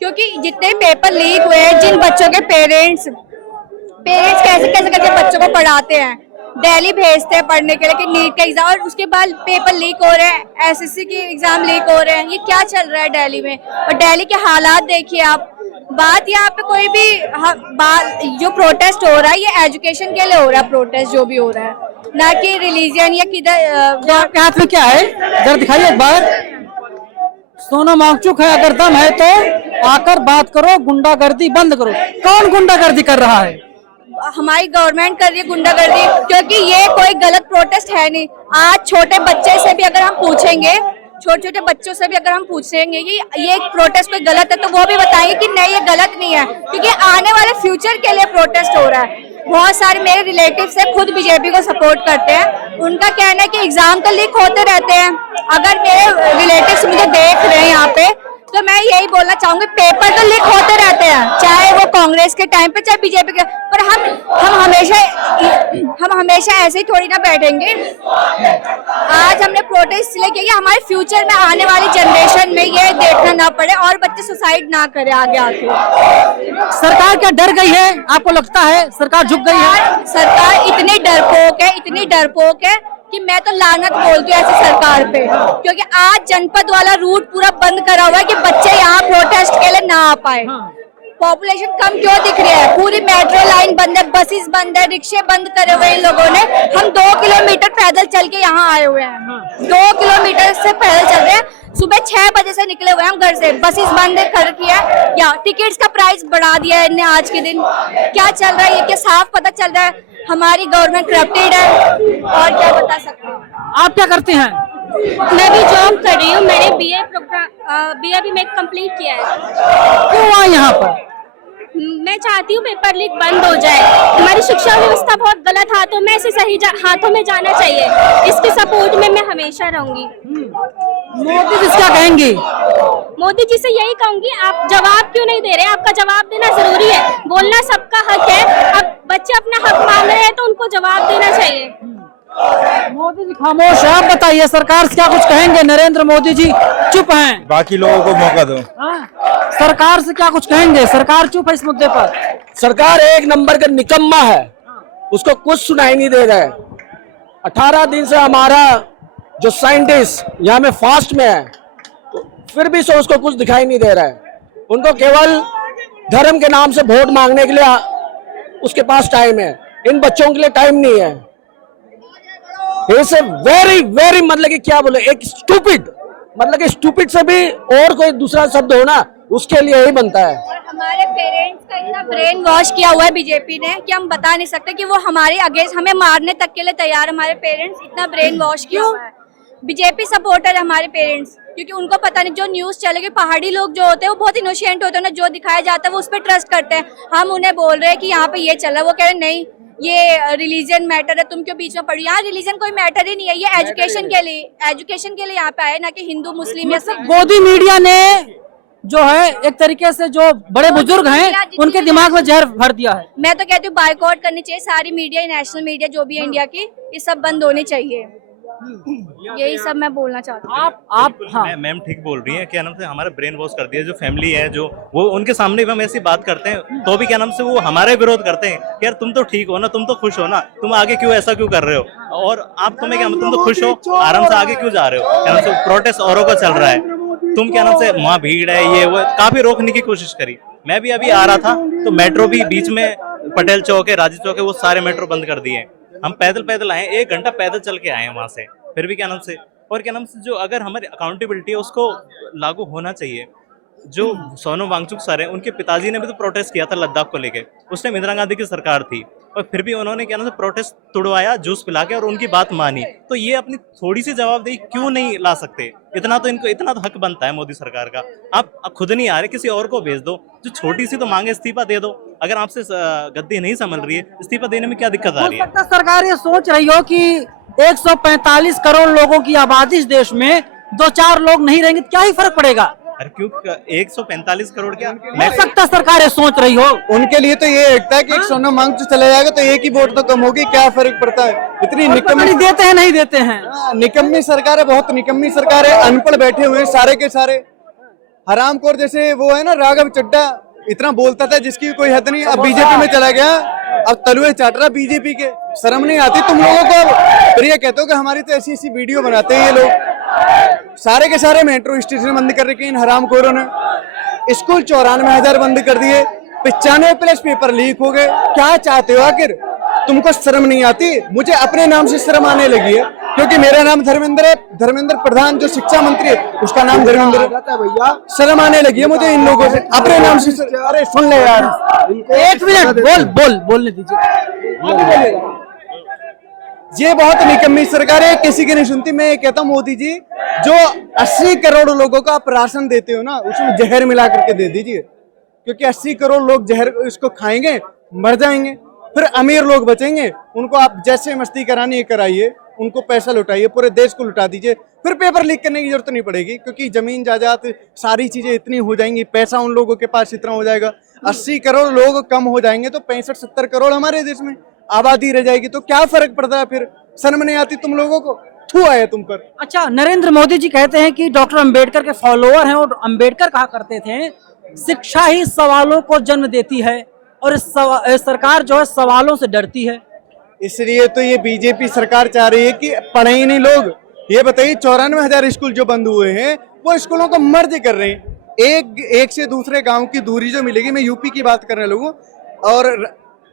क्योंकि जितने paper leak हुए हैं, जिन बच्चों के पेरेंट्स कैसे कैसे करके बच्चों को पढ़ाते हैं, दिल्ली भेजते हैं पढ़ने के लिए कि नीट का एग्जाम, और उसके बाद पेपर लीक हो रहे हैं, एसएससी के एग्जाम लीक हो रहे हैं। ये क्या चल रहा है दिल्ली में? और दिल्ली के हालात देखिए आप। बात यहाँ पे कोई भी बात, जो प्रोटेस्ट हो रहा है ये एजुकेशन के लिए हो रहा है, प्रोटेस्ट जो भी हो रहा है, ना कि रिलीजन या किधर। आपके हाथ में क्या है, जरा दिखाइए एक बार। सोनम वांगचुक है, अगर दम है तो आकर बात करो, गुंडागर्दी बंद करो। कौन गुंडागर्दी कर रहा है? हमारी गवर्नमेंट कर रही है गुंडागर्दी, क्योंकि ये कोई गलत प्रोटेस्ट है नहीं। आज छोटे बच्चे से भी अगर हम पूछेंगे, छोटे छोटे बच्चों से भी अगर हम पूछेंगे कि ये प्रोटेस्ट कोई गलत है, तो वो भी बताएंगे कि नहीं ये गलत नहीं है, क्योंकि आने वाले फ्यूचर के लिए प्रोटेस्ट हो रहा है। बहुत सारे मेरे रिलेटिव्स है, खुद बीजेपी को सपोर्ट करते हैं। उनका कहना है कि एग्जाम तो लीक होते रहते हैं। अगर मेरे रिलेटिव्स मुझे देख रहे हैं यहाँ पे, तो मैं यही बोलना चाहूंगी, पेपर तो लीक होते रहते हैं, चाहे वो कांग्रेस के टाइम पे चाहे बीजेपी के, पर हम हमेशा ऐसे ही थोड़ी ना बैठेंगे। आज हमने प्रोटेस्ट इसलिए किया कि हमारे फ्यूचर में आने वाली जनरेशन में ये देखना ना पड़े और बच्चे सुसाइड ना करे आगे आके। सरकार क्या डर गई है? आपको लगता है सरकार झुक गई है? सरकार इतनी डरपोक है कि मैं तो लानत बोलती हूँ ऐसी सरकार पे, क्योंकि आज जनपद वाला रूट पूरा बंद करा हुआ है कि बच्चे यहाँ प्रोटेस्ट के लिए ना आ पाए। पॉपुलेशन कम क्यों दिख रही है? पूरी मेट्रो लाइन बंद है, बसेस बंद है, रिक्शे बंद करे हुए इन लोगों ने। हम 2 किलोमीटर पैदल चल के यहाँ आए हुए हैं, 2 किलोमीटर से पैदल चल रहे हैं। सुबह 6 बजे से निकले हुए हैं हम घर से, बसेस बंद कर किया या टिकट्स का प्राइस बढ़ा दिया है इनने आज के दिन। क्या चल रहा है ये, क्या साफ पता चल रहा है हमारी गवर्नमेंट करप्टेड है, और क्या बता सकते हैं। आप क्या करते हैं? मैं भी जॉब कर रही हूँ, मैंने बीए भी मैं कंप्लीट किया है। क्यों आए यहाँ पर? मैं चाहती हूँ पेपर लीक बंद हो जाए। हमारी शिक्षा व्यवस्था बहुत गलत हाथों में से सही हाथों में जाना चाहिए। इसके सपोर्ट में मैं हमेशा रहूंगी। मोदी जी क्या कहेंगी? मोदी जी से यही कहूंगी, आप जवाब क्यों नहीं दे रहे? आपका जवाब देना जरूरी है, बोलना सबका हक है। अब बच्चे अपना हक मांग रहे हैं तो उनको जवाब देना चाहिए। मोदी जी खामोश है, आप बताइए सरकार से क्या कुछ कहेंगे? नरेंद्र मोदी जी चुप हैं, बाकी लोगों को मौका दो। सरकार से क्या कुछ कहेंगे? सरकार चुप है इस मुद्दे पर। सरकार एक नंबर का निकम्मा है, उसको कुछ सुनाई नहीं दे रहा है। 18 दिन से हमारा जो साइंटिस्ट यहाँ में फास्ट में है, फिर भी उसको कुछ दिखाई नहीं दे रहा है। उनको केवल धर्म के नाम से वोट मांगने के लिए उसके पास टाइम है, इन बच्चों के लिए टाइम नहीं है। वेरी वेरी मतलब कि क्या बोले, एक स्टूपिड, मतलब कि स्टूपिड से भी और कोई दूसरा शब्द हो ना, उसके लिए यही बनता है। और हमारे पेरेंट्स का इतना ब्रेन वॉश किया हुआ है बीजेपी ने कि हम बता नहीं सकते कि वो हमारे अगेंस्ट हमें मारने तक के लिए तैयार। हमारे पेरेंट्स इतना ब्रेन वॉश किया हुआ है। बीजेपी सपोर्टर है हमारे पेरेंट्स, क्योंकि उनको पता नहीं, जो न्यूज चलेगी, पहाड़ी लोग जो होते हैं वो बहुत इनोसेंट होते हैं ना, जो दिखाया जाता है वो उस पर ट्रस्ट करते हैं। हम उन्हें बोल रहे हैं कि यहाँ पे ये चल रहा है, वो कह रहे नहीं ये रिलीजन मैटर है, तुम क्यों बीच में पड़ी। यहाँ रिलीजन कोई मैटर ही नहीं है, ये एजुकेशन के लिए यहाँ पे आए, ना कि हिंदू मुस्लिम या सब। मोदी मीडिया ने जो है एक तरीके से जो बड़े बुजुर्ग हैं उनके दिमाग में जहर भर दिया है। मैं तो कहती हूँ बाइकआउट करनी चाहिए सारी मीडिया, नेशनल मीडिया जो भी है इंडिया की, ये सब बंद होनी चाहिए। यही सब मैं बोलना चाहती हूँ। आप हाँ मैम ठीक बोल रही हैं। क्या नाम से हमारा ब्रेन वॉश कर दिया, जो फैमिली है, जो वो उनके सामने भी हम ऐसी बात करते हैं तो भी क्या नाम से वो हमारे विरोध करते हैं। यार तुम तो ठीक हो ना, तुम तो खुश हो ना, तुम आगे क्यों ऐसा क्यों कर रहे हो? और आप तुम्हें क्या, तुम तो खुश हो, आराम से आगे क्यों जा रहे हो? क्या नाम से प्रोटेस्ट औरों का चल रहा है, तुम क्या नाम से वहाँ भीड़ है, ये वो काफी रोकने की कोशिश करी। मैं भी अभी आ रहा था तो मेट्रो भी बीच में, पटेल चौक है, राजीव चौक है, वो सारे मेट्रो बंद कर दिए। हम पैदल आए, 1 घंटा पैदल चल के आए वहां से, फिर भी क्या नाम से। और क्या नाम से जो अगर हमारी अकाउंटेबिलिटी है उसको लागू होना चाहिए। जो सोनम वांगचुक सर हैं, उनके पिताजी ने भी तो प्रोटेस्ट किया था लद्दाख को लेके, उस टाइम इंदिरा गांधी की सरकार थी, और फिर भी उन्होंने क्या नाम से प्रोटेस्ट तुड़वाया जूस पिला के, और उनकी बात मानी। तो ये अपनी थोड़ी सी जवाबदेही क्यों नहीं ला सकते? इतना तो हक बनता है मोदी सरकार का। आप खुद नहीं आ रहे, किसी और को भेज दो, जो छोटी सी तो मांगे, इस्तीफा दे दो। अगर आपसे गद्दी नहीं संभल रही है, इस्तीफा देने में क्या दिक्कत आ रही है? सरकार ये सोच रही हो कि 145 करोड़ लोगों की आबादी इस देश में 2-4 लोग नहीं रहेंगे, क्या ही फर्क पड़ेगा? अरे क्यों 145 करोड़ क्या हो सकता सरकार ये सोच रही हो? उनके लिए तो ये लगता है कि एक सोनम वांगचुक चला जाएगा तो एक ही वोट तो कम होगी, क्या फर्क पड़ता है? इतनी निकम्मी देते हैं नहीं देते हैं। निकम्मी सरकार है, बहुत निकम्मी सरकार है। अनपढ़ बैठे हुए सारे के सारे, हरामखोर जैसे वो है ना राघव चड्ढा, इतना बोलता था जिसकी कोई हद नहीं, अब बीजेपी में चला गया, अब तलवे चाट रहा बीजेपी के। शर्म नहीं आती तुम लोगों को? अब फिर ये कहते हो कि हमारी तो ऐसी ऐसी वीडियो बनाते हैं ये लोग। सारे के सारे मेट्रो स्टेशन बंद कर रखे इन हरामखोरों ने, स्कूल 94,000 बंद कर दिए, 95+ पेपर लीक हो गए। क्या चाहते हो आखिर? तुमको शर्म नहीं आती? मुझे अपने नाम से शर्म आने लगी है, क्योंकि मेरा नाम धर्मेंद्र है। धर्मेंद्र प्रधान जो शिक्षा मंत्री है उसका नाम धर्मेंद्र है भैया। शर्म आने लगी है मुझे इन लोगों से, अपने नाम से। अरे सुन ले यार, 1 मिनट बोलने दीजिए। ये बहुत निकम्मी सरकार है, किसी की नहीं सुनती। मैं ये कहता हूँ मोदी जी, जो 80 करोड़ लोगों को आप राशन देते हो ना, उसमें जहर मिला करके दे दीजिए, क्योंकि 80 करोड़ लोग जहर इसको खाएंगे, मर जाएंगे। फिर अमीर लोग बचेंगे, उनको आप जैसे मस्ती करानी है कराइए, उनको पैसा लुटाइए, पूरे देश को लुटा दीजिए। फिर पेपर लीक करने की जरूरत नहीं पड़ेगी, क्योंकि जमीन जायदाद सारी चीजें इतनी हो जाएंगी, पैसा उन लोगों के पास इतना हो जाएगा। 80 करोड़ लोग कम हो जाएंगे तो 65-70 करोड़ हमारे देश में आबादी रह जाएगी, तो क्या फर्क पड़ता है? फिर शर्म नहीं आती तुम लोगों को? थू आया तुम पर। अच्छा, नरेंद्र मोदी जी कहते हैं कि डॉक्टर अंबेडकर के फॉलोअर हैं, और अंबेडकर कहा करते थे शिक्षा ही सवालों को जन्म देती है, और इस सरकार जो है सवालों से डरती है। इसलिए तो ये बीजेपी सरकार चाह रही है कि पढ़े ही नहीं लोग। ये बताइए, 94,000 स्कूल जो बंद हुए हैं वो स्कूलों को मर्ज कर रहे हैं। एक से दूसरे गांव की दूरी जो मिलेगी, मैं यूपी की बात करने लगूं और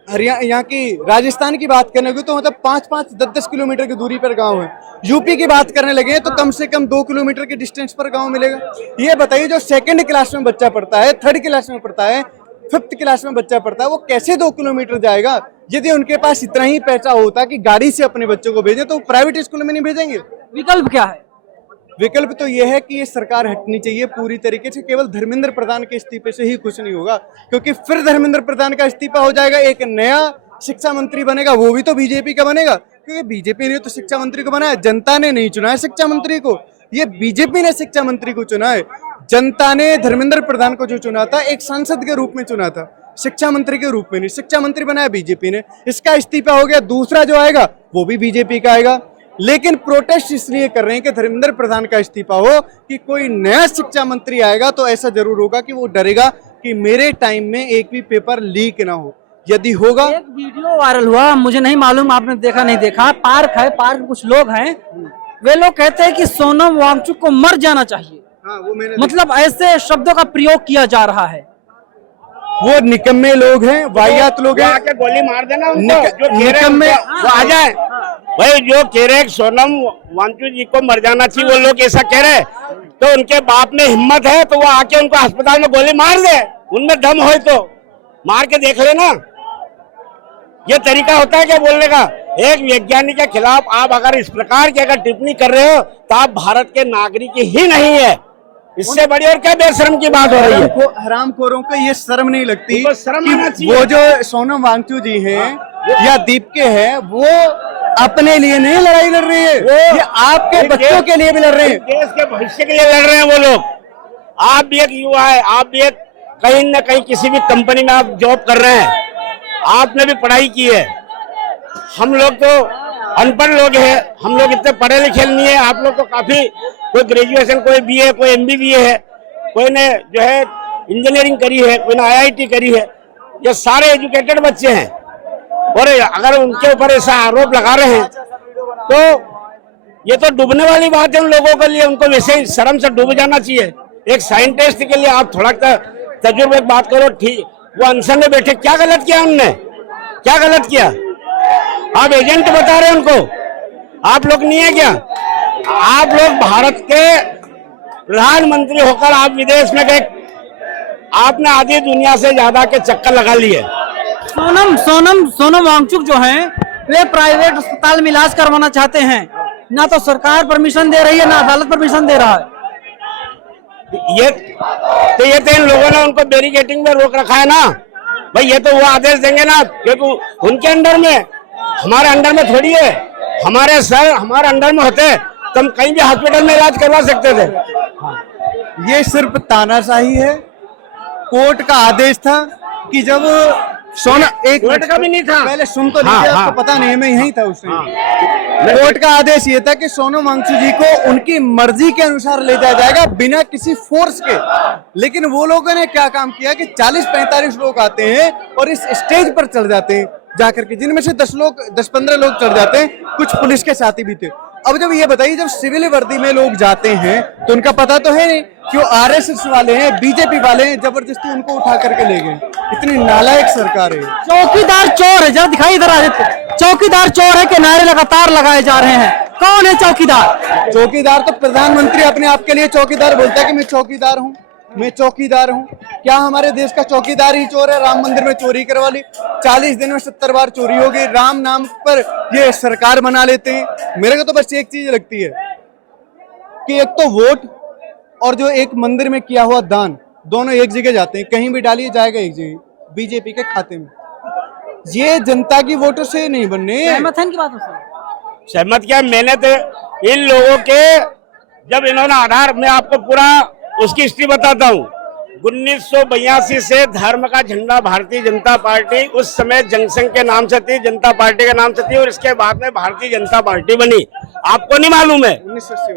हरियाणा, यहाँ की राजस्थान की बात करने लगूं तो मतलब 5-5, 10-10 किलोमीटर की दूरी पर गांव है। यूपी की बात करने लगे तो कम से कम 2 किलोमीटर के डिस्टेंस पर गांव मिलेगा। ये बताइए, जो 2nd क्लास में बच्चा पढ़ता है, 3rd क्लास में पढ़ता है, 5th क्लास में बच्चा पढ़ता है, वो कैसे 2 किलोमीटर जाएगा? यदि उनके पास इतना ही पैसा होता कि गाड़ी से अपने बच्चों को भेजें, तो प्राइवेट स्कूल में नहीं भेजेंगे। विकल्प क्या है? विकल्प तो यह है कि ये सरकार हटनी चाहिए पूरी तरीके से। केवल धर्मेंद्र प्रधान के इस्तीफे से ही कुछ नहीं होगा, क्योंकि फिर धर्मेंद्र प्रधान का इस्तीफा हो जाएगा, एक नया शिक्षा मंत्री बनेगा, वो भी तो बीजेपी का बनेगा, क्योंकि बीजेपी ने तो शिक्षा मंत्री को बनाया, जनता ने नहीं चुना है शिक्षा मंत्री को, ये बीजेपी ने शिक्षा मंत्री को चुना है। जनता ने धर्मेंद्र प्रधान को जो चुना था एक सांसद के रूप में चुना था, शिक्षा मंत्री के रूप में नहीं। शिक्षा मंत्री बनाया बीजेपी ने, इसका इस्तीफा हो गया। दूसरा जो आएगा वो भी बीजेपी का आएगा। लेकिन प्रोटेस्ट इसलिए कर रहे हैं कि धर्मेंद्र प्रधान का इस्तीफा हो, कि कोई नया शिक्षा मंत्री आएगा तो ऐसा जरूर होगा कि वो डरेगा कि मेरे टाइम में एक भी पेपर लीक ना हो। यदि होगा, एक वीडियो वायरल हुआ, मुझे नहीं मालूम आपने देखा नहीं देखा, पार्क है, पार्क में कुछ लोग हैं, वे लोग कहते हैं कि सोनम वांगचुक को मर जाना चाहिए। हाँ, वो मैंने मतलब ऐसे शब्दों का प्रयोग किया जा रहा है। वो निकम्मे लोग हैं, वाहियात लोग हैं, आके गोली मार देना उनको, जो कह रहे हैं निकम्मे वो आ जाए। भाई जो कह रहे सोनम वांगचुक जी को मर जाना चाहिए, वो लोग ऐसा कह रहे, तो उनके बाप में हिम्मत है तो वो आके उनको अस्पताल में गोली मार दे, उनमें दम हो तो मार के देख लेना। ये तरीका होता है क्या बोलने का? एक वैज्ञानिक के खिलाफ आप अगर इस प्रकार की अगर टिप्पणी कर रहे हो तो आप भारत के नागरिक ही नहीं है। इससे बड़ी और क्या बेशर्म की बात हो रही है? हरामखोरों को ये शर्म नहीं लगती उनको शर्म आना कि चाहिए। वो जो सोनम वांगचुक जी हैं या दीपके हैं, वो अपने लिए नहीं लड़ाई लड़ रही है, ये आपके बच्चों के लिए भी लड़ रहे हैं, देश के भविष्य के लिए लड़ रहे हैं वो लोग। आप भी एक युवा है, आप भी एक कहीं न कहीं किसी भी कंपनी में आप जॉब कर रहे हैं, आपने भी पढ़ाई की है। हम लोग तो अनपढ़ लोग हैं, हम लोग इतने पढ़े लिखे नहीं है। आप लोग तो काफी, कोई ग्रेजुएशन, कोई बीए, कोई एमबीबीए है, कोई ने जो है इंजीनियरिंग करी है, कोई ने आईआईटी करी है। ये सारे एजुकेटेड बच्चे हैं, और अगर उनके ऊपर ऐसा आरोप लगा रहे हैं तो ये तो डूबने वाली बात है उन लोगों के लिए। उनको वैसे ही शर्म से डूब जाना चाहिए। एक साइंटिस्ट के लिए आप थोड़ा तजुर्बे बात करो, ठीक। वो अनशन में बैठे, क्या गलत किया उनने? क्या गलत किया? आप एजेंट बता रहे हैं उनको? आप लोग नहीं है क्या? आप लोग भारत के प्रधानमंत्री होकर आप विदेश में गए, आपने आधी दुनिया से ज्यादा के चक्कर लगा लिए। सोनम वांगचुक जो हैं, वे प्राइवेट अस्पताल में इलाज करवाना चाहते हैं, ना तो सरकार परमिशन दे रही है, ना अदालत परमिशन दे रहा है। ये तो इन लोगों ने उनको बैरिकेडिंग में रोक रखा है ना भाई। ये तो वो आदेश देंगे ना, क्योंकि उनके अंडर में, हमारे अंडर में थोड़ी है। हमारे सर हमारे अंडर में होते तो हम कहीं भी हॉस्पिटल में इलाज करवा सकते थे। ये सिर्फ तानाशाही है। कोर्ट का आदेश था कि जब सोना एक कोर्ट का भी नहीं था। पहले सुन तो लीजिए, हाँ, आपको पता नहीं है, मैं यहीं था उस टाइम। कोर्ट का आदेश ये था कि सोनम वांगचुक जी को उनकी मर्जी के अनुसार ले जाया जाएगा बिना किसी फोर्स के। लेकिन वो लोगों ने क्या काम किया कि 40-45 लोग आते हैं और इस स्टेज पर चढ़ जाते हैं जाकर के, जिनमें से 10-15 लोग चढ़ जाते हैं, कुछ पुलिस के साथी भी थे। अब जब ये बताइए, जब सिविल वर्दी में लोग जाते हैं तो उनका पता तो है नहीं कि वो आरएसएस वाले हैं, बीजेपी वाले हैं, जबरदस्ती उनको उठा करके ले गए। इतनी नालायक सरकार है। चौकीदार चोर है, जरा दिखाई इधर आदित्य। चौकीदार चोर है के नारे लगातार लगाए जा रहे हैं। कौन है चौकीदार? चौकीदार तो प्रधानमंत्री अपने आप के लिए चौकीदार बोलता है कि मैं चौकीदार हूँ, मैं चौकीदार हूँ। क्या हमारे देश का चौकीदार ही चोर है? राम मंदिर में चोरी करवा ली, 40 दिन में 70 बार चोरी हो गई, राम नाम पर ये सरकार बना लेते हैं। मेरे को तो बस एक चीज लगती है कि एक तो वोट और जो एक मंदिर में किया हुआ दान, दोनों एक जगह जाते हैं, कहीं भी डालिए जाएगा एक जगह, बीजेपी के खाते में। ये जनता की वोटों से नहीं बनने। सहमत हैं इनकी बातों से? सहमत क्या, मैंने तो इन लोगों के, जब इन्होंने आधार, मैं आपको पूरा उसकी हिस्ट्री बताता हूँ। 1982 से धर्म का झंडा भारतीय जनता पार्टी उस समय जनसंघ के नाम से थी, जनता पार्टी के नाम से थी, और इसके बाद में भारतीय जनता पार्टी बनी। आपको नहीं मालूम है? 1980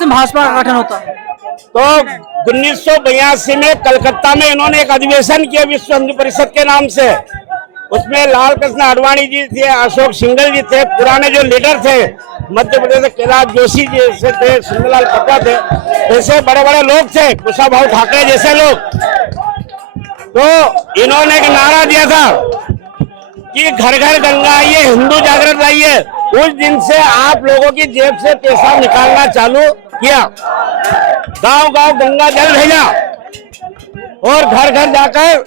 में भाजपा का गठन होता है। तो 1982 में कलकत्ता में इन्होंने एक अधिवेशन किया विश्व हिंदू परिषद के नाम से। उसमें लाल कृष्ण आडवाणी जी थे, अशोक सिंघल जी थे, पुराने जो लीडर थे मध्य प्रदेश से, कैलाश जोशी जी से थे, सुंदरलाल कटवा थे, ऐसे बड़े बड़े लोग थे, कुशाभाऊ ठाकरे जैसे लोग। तो इन्होंने एक नारा दिया था कि घर घर गंगा आइए, हिंदू जागृत लाइए। उस दिन से आप लोगों की जेब से पैसा निकालना चालू किया, गांव गांव गंगा जल भेजा और घर घर जाकर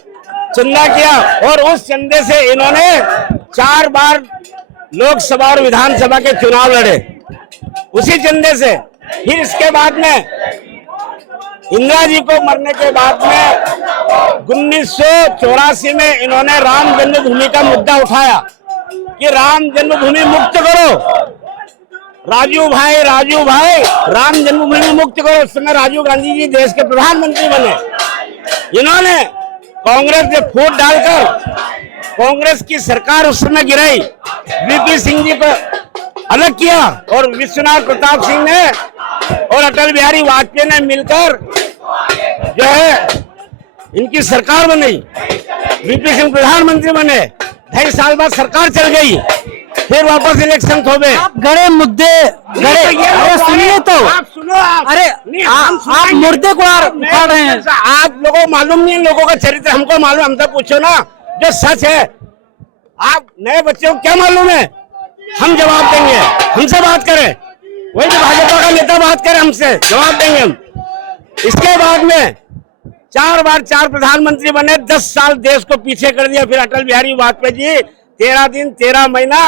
चंदा किया, और उस चंदे से इन्होंने 4 बार लोकसभा और विधानसभा के चुनाव लड़े, उसी चंदे से। फिर इसके बाद में इंदिरा जी को मरने के बाद में 1984 में इन्होंने राम जन्मभूमि का मुद्दा उठाया कि राम जन्मभूमि मुक्त करो, राजू भाई राम जन्मभूमि मुक्त करो। उस समय राजीव गांधी जी देश के प्रधानमंत्री बने। इन्होंने कांग्रेस ने फूट डालकर कांग्रेस की सरकार उस समय गिराई, वीपी सिंह जी को अलग किया, और विश्वनाथ प्रताप सिंह ने और अटल बिहारी वाजपेयी ने मिलकर जो है इनकी सरकार बनी, वीपी सिंह प्रधानमंत्री बने। 2.5 साल बाद सरकार चल गई, फिर वापस इलेक्शन हो गए। आप गड़े मुद्दे गड़े, अरे सुनिए तो, आप सुनो, अरे आप मुर्दे को उखाड़ रहे हैं। आप लोगों को मालूम नहीं, लोगों का चरित्र हमको मालूम, हमसे पूछो ना जो सच है। आप नए बच्चों को क्या मालूम है? हम जवाब देंगे, हमसे बात करें, वही तो भाजपा का नेता बात करे हमसे, जवाब देंगे हम। इसके बाद में 4 बार 4 प्रधानमंत्री बने, 10 साल देश को पीछे कर दिया। फिर अटल बिहारी वाजपेयी जी 13 दिन 13 महीना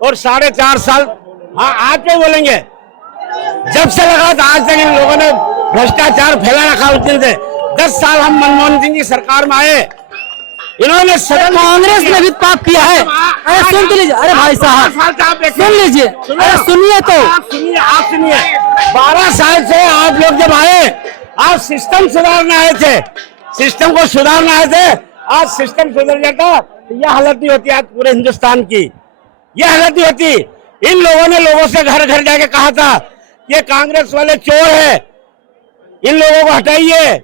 और 4.5 साल। हाँ, आज पे बोलेंगे, जब से लगा था आज तक इन लोगों ने भ्रष्टाचार फैला रखा। उस दिन से 10 साल हम मनमोहन सिंह की सरकार में आए, इन्होंने कांग्रेस ने भी पाप किया है। अरे सुन तो लीजिए, अरे भाई साहब सुन लीजिए, अरे सुनिए तो, आप सुनिए। 12 साल से आप लोग जब आए, आप सिस्टम सुधारने आए थे, सिस्टम को सुधारने आए थे। आज सिस्टम सुधर जाता तो यह हालत नहीं होती आज पूरे हिंदुस्तान की, यह हालत नहीं होती। इन लोगों ने लोगों से घर घर जाके कहा था ये कांग्रेस वाले चोर है, इन लोगों को हटाइए।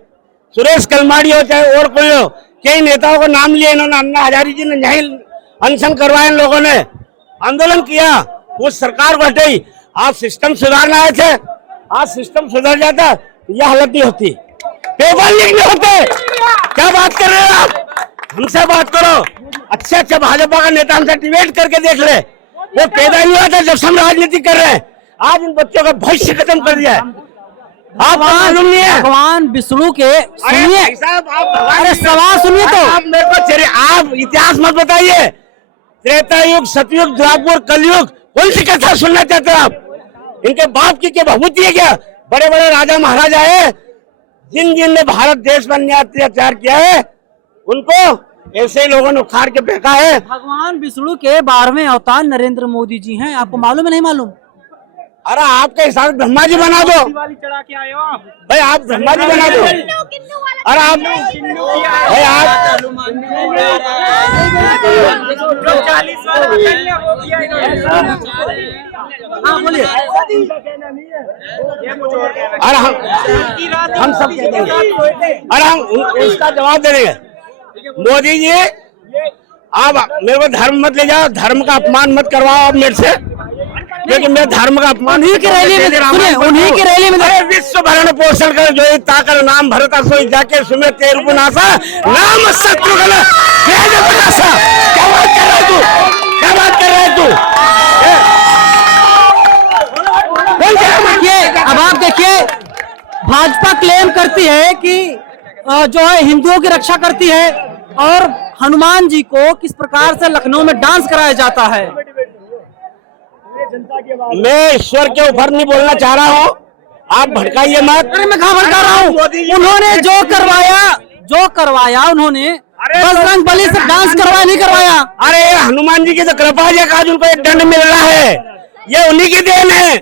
सुरेश कलमाड़ी हो चाहे और कोई हो, कई नेताओं को नाम लिया इन्होंने। अन्ना हजारी जी ने यही अनशन करवाया, इन लोगों ने आंदोलन किया, उस सरकार को हटाई। आप सिस्टम सुधारना आए थे, आज सिस्टम सुधर जाता यह हालत नहीं होती, पेपर लीक नहीं होते। क्या बात कर रहे हो आप? हमसे बात करो। अच्छा भाजपा का नेता हमसे डिबेट करके देख ले, वो पैदा नहीं हुआ था जब से हम राजनीति कर रहे हैं। आज इन बच्चों का भविष्य खत्म कर दिया है। आप मालूम नहीं है भगवान विष्णु के, सुनिए, अरे सवाल सुनिए तो। आप मेरे को आप इतिहास मत बताइए, त्रेता युग, सतयुग, द्वापर, कलयुग, कौन सी कथा सुनना चाहते हो आप? इनके बाप की क्या भभूति है क्या? बड़े बड़े राजा महाराजा है, जिन जिन ने भारत देश पर अत्याचार किया है, उनको ऐसे ही लोगों ने उखाड़ के फेंका है। भगवान विष्णु के 12वें अवतार नरेंद्र मोदी जी हैं, आपको मालूम है नहीं मालूम? अरे आपके हिसाब से ब्रह्मा जी बना दो चढ़ा के आए हो आप। भाई, आप ब्रह्मा जी बना दो। अरे आप भाई, आप 40 वाला वो किया इन्होंने। हाँ बोलिए। अरे हम सब कहते हैं, अरे हम इसका जवाब दे देंगे। मोदी जी, आप मेरे को धर्म मत ले जाओ, धर्म का अपमान मत करवाओ आप मेरे से, क्योंकि मैं धर्म का अपमान उन्हीं की रैली में उन्हीं की रैली में अरे विश्व भरण पोषण कर जो ताकर नाम भरता सोई जाके सुमे तेर पुनासा नाम शत्रुघ्न भेद विनाशा। क्या बात कर रहा है तू, क्या बात कर रहा है तू? देखिए, अब आप देखिए, भाजपा क्लेम करती है कि जो है हिंदुओं की रक्षा करती है, और हनुमान जी को किस प्रकार से लखनऊ में डांस कराया जाता है। मैं ईश्वर के ऊपर नहीं बोलना चाह रहा हूँ, आप भड़काइए मत। अरे मैं कहाँ भड़का रहा हूँ? उन्होंने जो करवाया उन्होंने बजरंग बली से डांस करवाया, नहीं करवाया। अरे हनुमान जी की तो कृपा है, आज उनको एक दंड मिल रहा है, ये उन्हीं की देन है,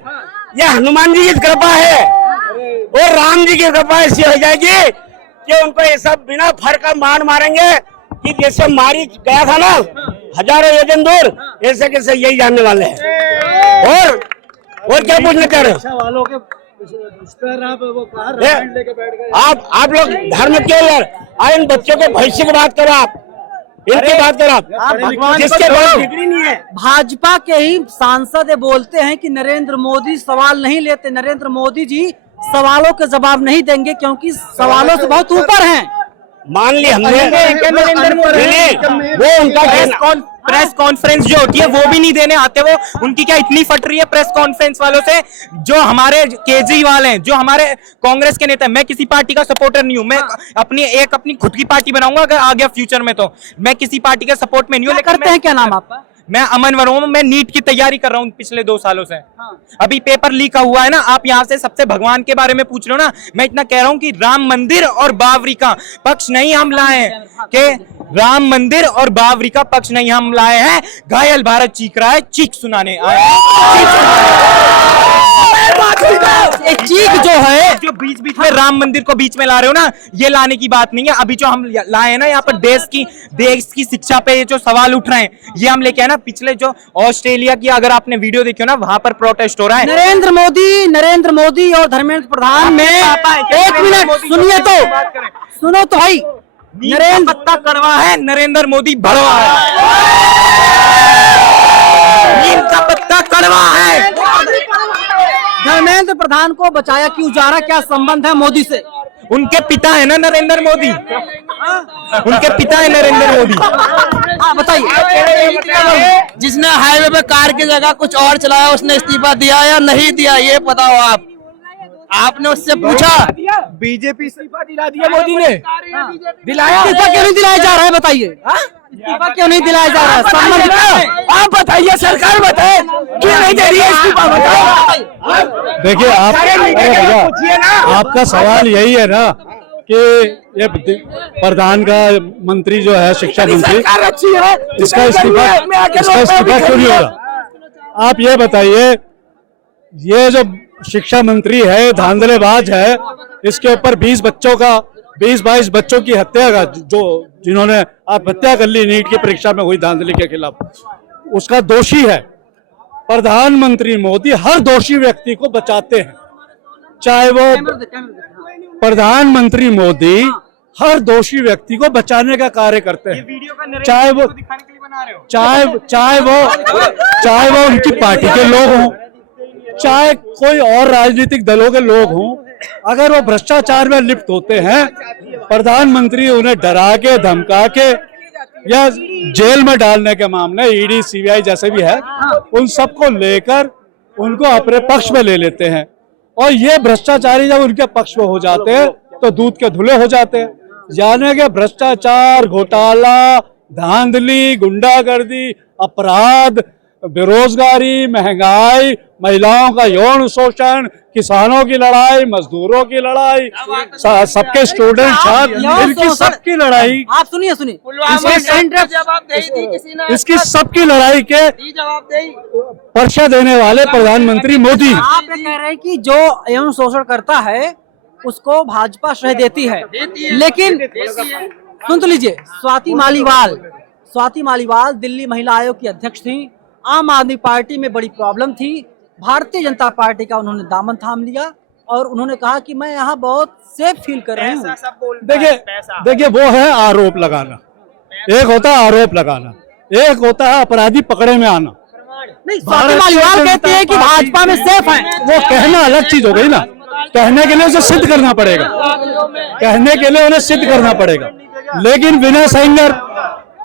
ये हनुमान जी की कृपा है। और राम जी की कृपा ऐसी हो जाएगी कि उनको ये सब बिना फर का मारेंगे कि जैसे मारी गया था ना हजारों योजन दूर, ऐसे कैसे यही जानने वाले हैं। और क्या पूछना चाह रहे हो? आप लोग धर्म क्यों यार? इन बच्चों के भविष्य की बात करो, आप इनकी बात करो, आप जिसके पास डिग्री नहीं है। भाजपा के ही सांसद ये बोलते हैं कि नरेंद्र मोदी सवाल नहीं लेते, नरेंद्र मोदी जी सवालों के जवाब नहीं देंगे क्योंकि सवालों से बहुत ऊपर हैं। मान ली हमने नरेंद्र मोदी वो उनका प्रेस कॉन्फ्रेंस जो होती है वो भी नहीं देने आते। वो उनकी क्या इतनी फट रही है प्रेस कॉन्फ्रेंस वालों से। जो हमारे केजरीवाल हैं, जो हमारे कांग्रेस के नेता, मैं किसी पार्टी का सपोर्टर नहीं हूं, मैं अपनी खुद की पार्टी बनाऊंगा अगर आ गया फ्यूचर में, तो मैं किसी पार्टी के सपोर्ट में नहीं हूं। करते हैं, क्या नाम आपका? मैं अमन वर्मा, मैं नीट की तैयारी कर रहा हूँ पिछले 2 सालों से। अभी पेपर लीक हुआ है ना, आप यहाँ से सबसे भगवान के बारे में पूछ रहे हो ना। मैं इतना कह रहा हूँ कि राम मंदिर और बावरी का पक्ष नहीं हम लाए हैं, कि राम मंदिर और बावरी का पक्ष नहीं हम लाए हैं। घायल भारत चीख रहा है, चीख सुनाने आए हैं। चीख जो है, जो बीच बीच में राम मंदिर को बीच में ला रहे हो ना, ये लाने की बात नहीं है। अभी जो हम लाए हैं ना यहाँ पर देश की शिक्षा पे जो सवाल उठ रहे हैं, ये हम लेके आए ना। पिछले जो ऑस्ट्रेलिया की अगर आपने वीडियो देखी हो ना, वहां पर प्रोटेस्ट हो रहा है। नरेंद्र मोदी और धर्मेंद्र प्रधान में, एक मिनट सुनिए तो, सुनो तो भाई, नरेंद्र पत्ता कड़वा है, नरेंद्र मोदी भड़वा है। नीम का पत्ता कड़वा है। धर्मेंद्र प्रधान को बचाया क्यों जा रहा, क्या संबंध है मोदी से? उनके पिता है ना नरेंद्र मोदी, उनके पिता है नरेंद्र मोदी। बताइए, जिसने हाईवे पे कार की जगह कुछ और चलाया उसने इस्तीफा दिया या नहीं दिया, ये बताओ आप। आपने उससे पूछा? बीजेपी इस्तीफा दिला दिया मोदी ने, दिलाया? इस्तीफा क्यों नहीं दिलाया जा रहा है, बताइए। इस्तीफा क्यों नहीं दिलाया जा रहा है? संबंध आप बताइए, सरकार बताए क्यों नहीं दे रही है इस्तीफा, बताओ। देखिए आप, आपका सवाल यही है ना कि ये प्रधान का मंत्री जो है, शिक्षा मंत्री, इसका इस्तीफा क्यों नहीं होगा? आप ये बताइए, ये जो शिक्षा मंत्री है धांधलेबाज है, इसके ऊपर 20-22 बच्चों की हत्या का जिन्होंने आप हत्या कर ली नीट की परीक्षा में हुई धांधली के खिलाफ, उसका दोषी है। प्रधानमंत्री मोदी हर दोषी व्यक्ति को बचाते हैं, चाहे वो प्रधानमंत्री मोदी हर दोषी व्यक्ति को बचाने का कार्य करते हैं, चाहे वो उनकी पार्टी के लोग हों, चाहे कोई और राजनीतिक दलों के लोग हों। अगर वो भ्रष्टाचार में लिप्त होते हैं, प्रधानमंत्री उन्हें डरा के, धमका के या जेल में डालने के मामले, ईडी सीबीआई जैसे भी है, उन सबको लेकर उनको अपने पक्ष में ले लेते हैं। और ये भ्रष्टाचारी जब उनके पक्ष में हो जाते हैं तो दूध के धुले हो जाते हैं। यानी कि भ्रष्टाचार, घोटाला, धांधली, गुंडागर्दी, अपराध, बेरोजगारी, महंगाई, महिलाओं का यौन शोषण, किसानों की लड़ाई, मजदूरों की लड़ाई, सबके स्टूडेंट छात्र, इनकी सबकी लड़ाई। आप सुनिए इसकी सबकी लड़ाई के पर्चा देने वाले प्रधानमंत्री मोदी। आप ये कह रहे हैं कि जो यौन शोषण करता है उसको भाजपा श्रेय देती है, लेकिन सुन तो लीजिए, स्वाति मालीवाल दिल्ली महिला आयोग की अध्यक्ष थी। आम आदमी पार्टी में बड़ी प्रॉब्लम थी, भारतीय जनता पार्टी का उन्होंने दामन थाम लिया और उन्होंने कहा कि मैं यहाँ बहुत सेफ फील कर रही हूँ। देखिए वो है आरोप लगाना, एक होता है आरोप लगाना, एक होता है अपराधी पकड़े में आना। नहीं, स्वाति मालीवाल कहते हैं कि भाजपा में सेफ है। वो कहना अलग चीज हो गई ना, कहने के लिए उसे सिद्ध करना पड़ेगा, कहने के लिए उन्हें सिद्ध करना पड़ेगा। लेकिन विनय सेंगर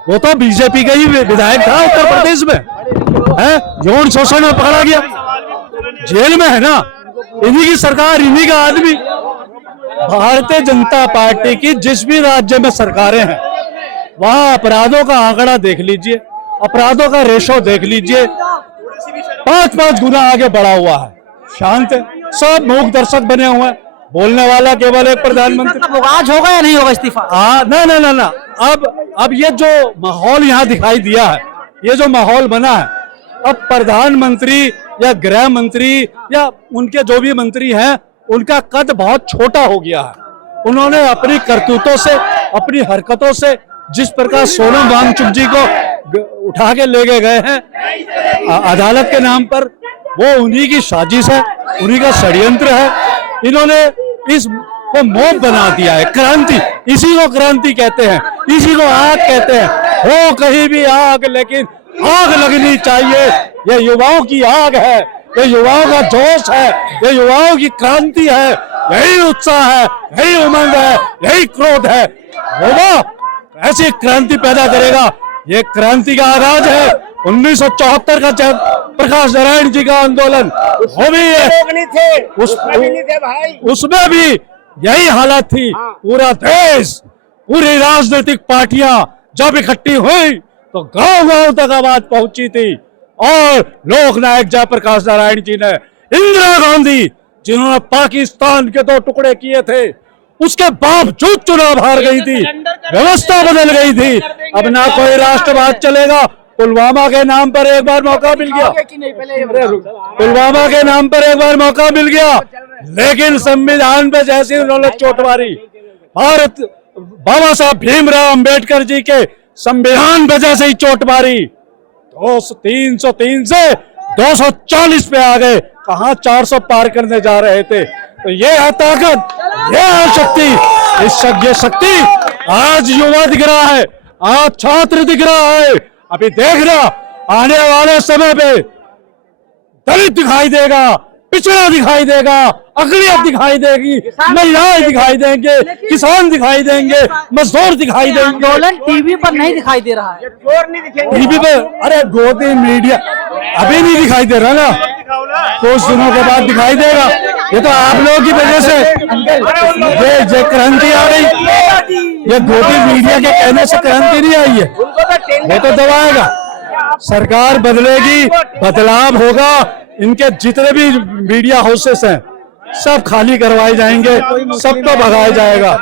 वो तो बीजेपी का ही विधायक था उत्तर प्रदेश में, है यौन शोषण में पकड़ा गया, जेल में है ना, इन्हीं की सरकार, इन्हीं का आदमी। भारतीय जनता पार्टी की जिस भी राज्य में सरकारें हैं वहां अपराधों का आंकड़ा देख लीजिए, अपराधों का रेशो देख लीजिए, 5-5 गुना आगे बढ़ा हुआ है। शांत है, सब मूक दर्शक बने हुए हैं, बोलने वाला केवल एक प्रधानमंत्री। आज होगा या नहीं होगा इस्तीफा? ना अब ये जो माहौल यहाँ दिखाई दिया है, ये जो माहौल बना है, अब प्रधानमंत्री या गृह मंत्री या उनके जो भी मंत्री हैं उनका कद बहुत छोटा हो गया है। उन्होंने अपनी करतूतों से, अपनी हरकतों से, जिस प्रकार सोनम वांगचुक जी को उठा के ले गए हैं अदालत के नाम पर, वो उन्हीं की साजिश है, उन्हीं का षड्यंत्र है। इन्होंने इसको मोब बना दिया है, क्रांति, इसी को क्रांति कहते हैं, इसी को आग कहते हैं। हो कहीं भी आग, लेकिन आग लगनी चाहिए। ये युवाओं की आग है, ये युवाओं का जोश है, ये युवाओं की क्रांति है, यही उत्साह है, यही उमंग है, यही क्रोध है। वो ऐसी क्रांति पैदा करेगा। ये क्रांति का आगाज है 1974 का प्रकाश नारायण जी का आंदोलन, वो भी है, उसमें भी यही हालत थी। पूरा देश, पूरी राजनीतिक पार्टियां जब इकट्ठी हुई तो गांव-गांव तक आवाज पहुंची थी। और लोकनायक जयप्रकाश नारायण जी ने, इंदिरा गांधी जिन्होंने पाकिस्तान के 2 टुकड़े किए थे, उसके बावजूद चुनाव हार गई थी, व्यवस्था बदल गई थी। अब ना कोई राष्ट्रवाद चलेगा। पुलवामा के नाम पर एक बार मौका मिल गया, पुलवामा के नाम पर एक बार मौका मिल गया, लेकिन संविधान पे जैसे उन्होंने चोट मारी, भारत बाबा साहब भीमराव अंबेडकर जी के संविधान पे जैसे ही चोट मारी, 303 से 240 पे आ गए। कहां 400 पार करने जा रहे थे। तो ये है ताकत, ये है शक्ति। ये शक्ति आज युवा दिख रहा है, आज छात्र दिख रहा है। अभी देखना आने वाले समय पे दलित दिखाई देगा, पिछड़ा दिखाई देगा, अकलियत दिखाई देगी, महिलाएं दिखाई देंगे, किसान दिखाई देंगे, मजदूर दिखाई देंगे। आंदोलन टीवी पर नहीं दिखाई दे रहा है, टीवी पे, अरे गोदी मीडिया अभी नहीं दिखाई दे रहा ना, कुछ दिनों के बाद दिखाई देगा। ये तो आप लोगों की वजह से ये क्रांति आ गई। ये गोदी मीडिया के कहने से क्रांति नहीं आई है, वो तो दबाएगा। सरकार बदलेगी, बदलाव होगा। इनके जितने भी मीडिया हाउसेस हैं सब खाली करवाए जाएंगे, सबको भगाया जाएगा।